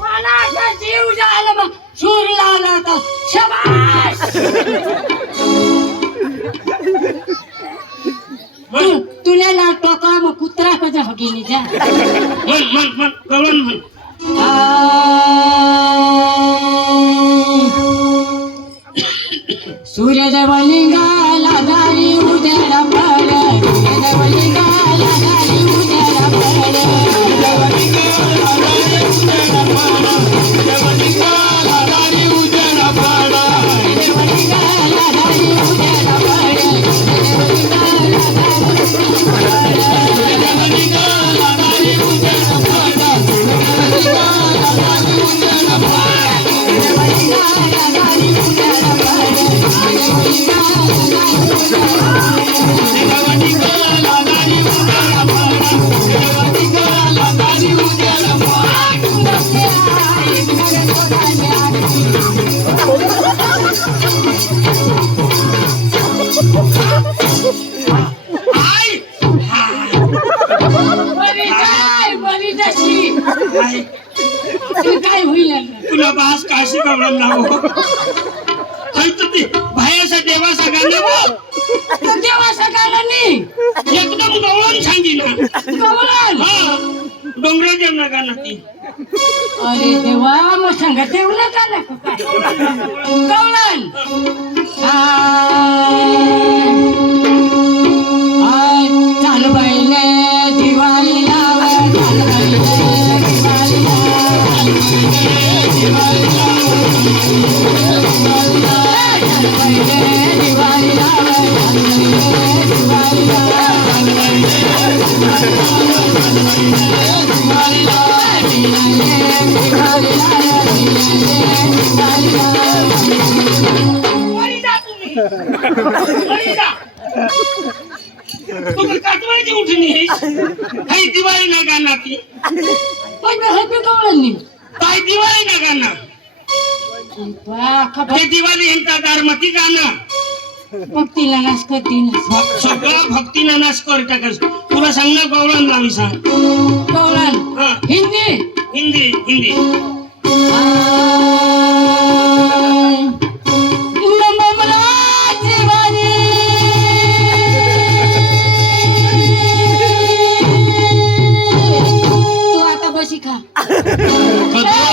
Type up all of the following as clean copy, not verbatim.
मला आता जीव झाला मग सूर लावला होता. शाबास. तुला ना टोका मग कुत्रा कजा हगीनी जा. मन कळण म्हण. सूर्यदेव लिंगाला दारी उद्याला पड. सूर्यदेव लिंगाला दारी उद्याला पड. काय होईल तुला बास काशी कवडा लावो. बाहेरचा देवा सगळ्यांना देवा सगळ्यांनी एकदम गवळण सांगी ना. गवळण हा डोंगरा जेवणा का ती. अरे देवा मग सांगा देवलं का ना गवळण. चाल बाईले दिवाळी लाव. चाल बाईले दिवाळी लाव. दिवाळी कातवायची उठणी काही दिवाळी ना गाणं ती. गवळणी काय दिवाळी ना गाणं ते दिवाळी यांचा दारमती गाणं भक्तीला नाश करते. सगळं भक्तीला नाश कर टाकस. तुला सांग ना गवळण लावी सांग. गवळण हिंदी हिंदी हिंदी. तू आता बशी खा.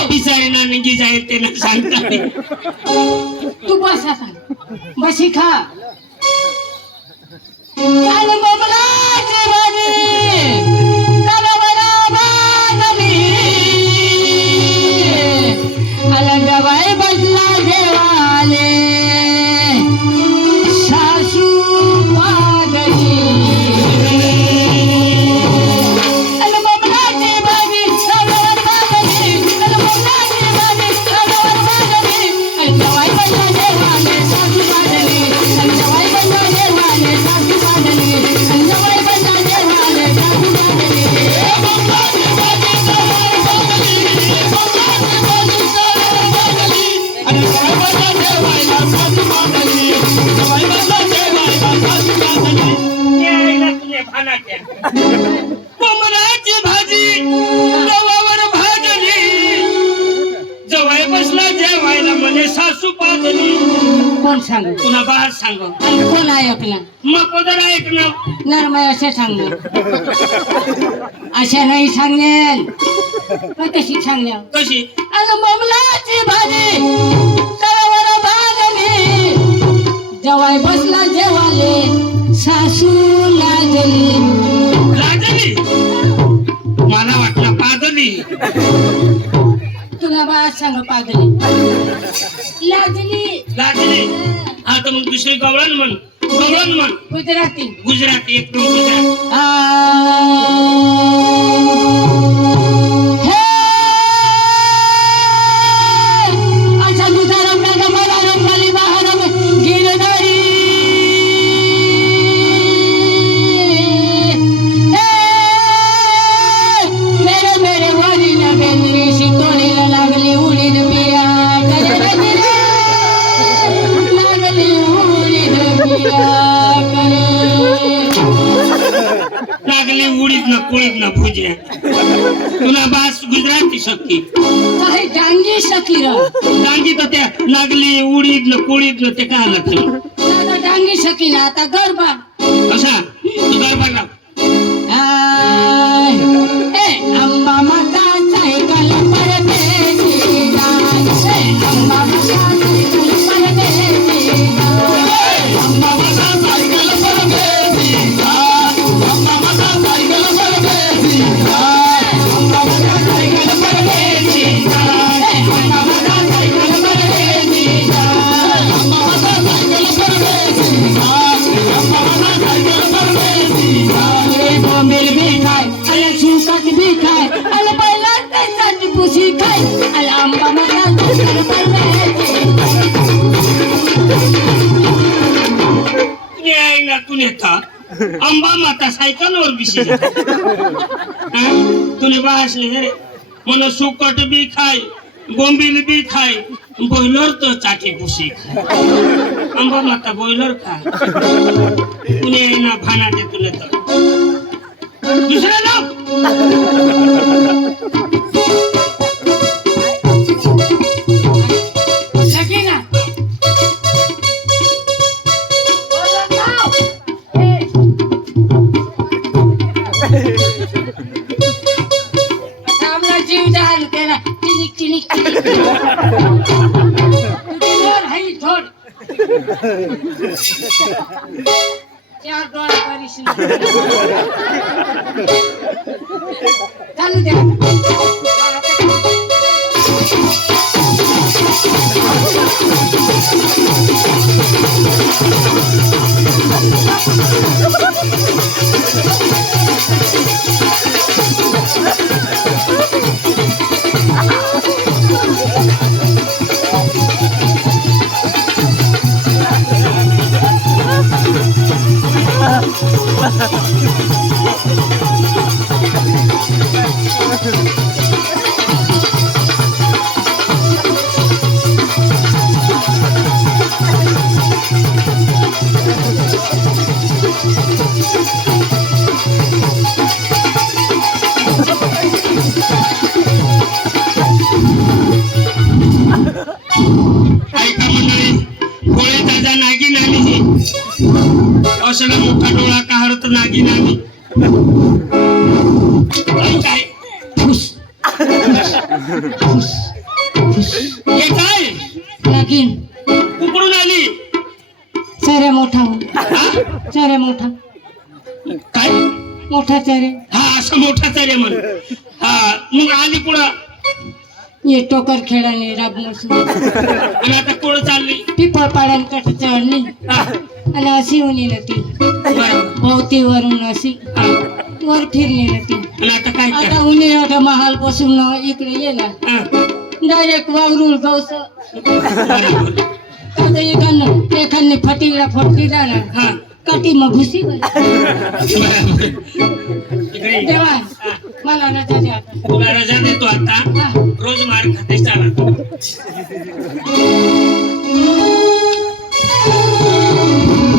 बिचारी ना निघी जाईल ते ना सांगता. तू बसा सांग बशी खा. काल बोमलाची भाजी कालवरा भाजली. अलंगाबाई बसला देवाले सासू पागली. बोमलाची भाजी कालवरा भाजली. बोमलाची भाजी कालवरा भाजली. अलंगाबाई बसला देवाले सासू पागली. अलंगाबाई बसला देवाले सासू पागली. अलंगाबाई बसला देवाले सासू पागली. कोंबड्याची भाजी गव्हावर भाजली. जवळ बसला जेवायला म्हणे सासू पाजली. कोण सांग तुला बाळ सांग. कोण ऐकलं मग पदर ऐक ना. नरमाय असे सांगणार. अशा नाही सांगेल पण कशी सांगल्या. कशी अगं बोमलाची भाजी तव्यावर भाजली. जवाय बसला जेवाले सासू लाजली. लाजली मला वाटलं पाजली. तुला बा सांग पागली लाजली. लाजली आता मग दुसरी गवळण म्हण. गवळण म्हण गुजराती गुजराती एकदम गुजराती. अच्छा दुधारम गमलारम गली बहारम गिरधारी. मेरे मेरे वाली ना बेंद्री शितोळीला लागली उडीद बिया. लागली उडीद बिया. लागली उडीद न कुळीद न भुजिया तुला बास गुजराती शक्ती काही डांगी शकीर डांगी तर त्या लागली उडीद न कुळीद न ते काय आलं आता डांगी शकीर आता गरबा कसा तू गरबा लाव अंबा माता सायकल परदेशी अंबा माता सायकल परदेशी अंबा माता सायकल परदेशी अंबा माता सायकल परदेशी अंबा माता सायकल परदेशी अंबा माता सायकल परदेशी अंबा माता सायकल परदेशी अंबा माता सायकल परदेशी बोंबील भी खाय अरे सुकट भी खाय अरे पहिला त्यासाठी पुशी खाय अरे आंबा माता सायकल परदेशी यायला तू नेता अंबा माता सायकल वर बिशी तुने बास रे मन सुकट भी खाय बोंबील भी खाय बॉयलर तो चाटी पुशी अंबा माता बॉयलर खा तुने ना भाना दे तुले तर दुसरा नाव लगीना आमला जीव जाल त्याला टिनिक टिनिक तुझीवर हाई थोड चार डोळा करीशील चालू द्या ऐका मंडळी डोळे ताजा नागिन आली असला मोठा डोळा काढत नागिन आली काय हे काय लगीन कुकडून आली चरे मोठा हो हा? चरे मोठा काय मोठा चरे हा असं मोठा तरी म्हण हा मग आली पुढं ये टोकर खेळाने राब नसून आणि आता पुढं चालली पिपळ पाड्यान कट चढणी हा, आणि अशी उनी नती बरं. भोवतीवरून अशी हा. वर फिरली नती आणि आता काय आता कर उनी आता महाल पासून इकडे ये ना हा, डायरेक्ट वावरूळ गवस बरोबर. आता एखादी फटीला फटकी ना हा, काठी मग घुसी बरोबर. इकडे ये. देवा मला रजा द्या आता. तुला रजा देतो आता हा. रोज मार खाते चालत